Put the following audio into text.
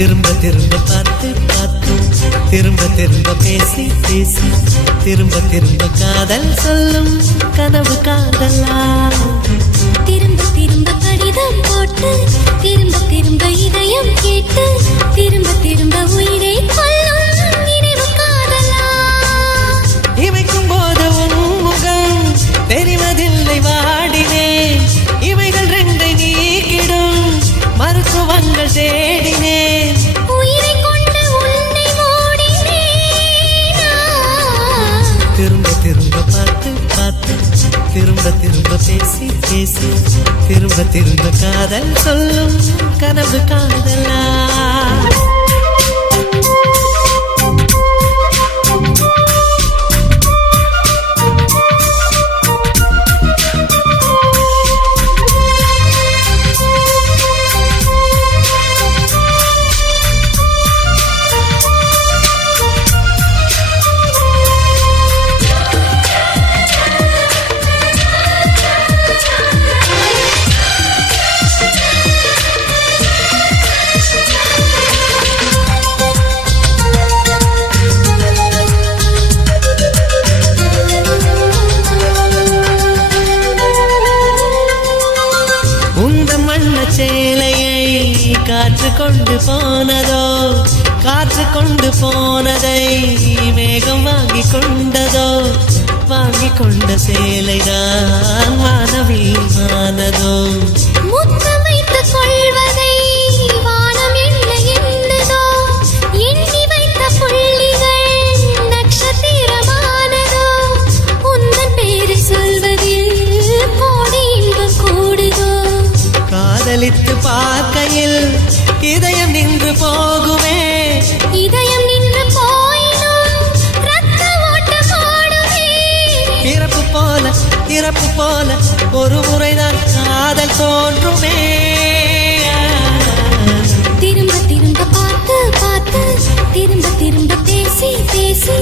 திரும்ப திரும்ப பார்த்து பார்த்து திரும்ப திரும்ப பேசி பேசி திரும்ப திரும்ப காதல் சொல்லும் கனவு காதலா திரும்ப திரும்ப கடிதம் போட்டு திரும்ப திரும்ப இதயம் கேட்டு திரும்ப திரும்ப உயிரை கொல்லும் நினைவு காதலா இமைக்கும் போது முகம் தெரிவதில்லை வாடினே இவைகள் ரெண்டை நீக்கிடும் மருத்துவங்கள் தேடினேன் உயிரை கொண்டு உன்னை மூடினேனா திரும்ப திரும்ப பார்த்து பார்த்து திரும்ப திரும்ப பேசி பேசி திரும்ப திரும்ப காதல் சொல்லும் கனவு காதலா சேலையை காற்று கொண்டு போனதோ காற்று கொண்டு போனதை மேகம் வாங்கி கொண்டதோ வாங்கி கொண்ட சேலைதான் வானவில்மானதோ முத்தம் வைத்துக் கொள்வதை வானம் என்ன எண்ணுதோ எண்ணி வைத்த புள்ளிகள் நட்சத்திரமானதோ உந்தன் பேரை சொல்வதில் கோடி இன்பம் கூடுதோ காதலித்து பார்க்கையில் இதயம் நின்று போகுமே இதயம் நின்று போயினும் ரத்த ஓட்டம் ஓடுமே இறப்பு போல ஒரு முறைதான் காதல் தோன்றுமே திரும்ப திரும்ப பார்த்து பார்த்து திரும்ப திரும்ப பேசி பேசி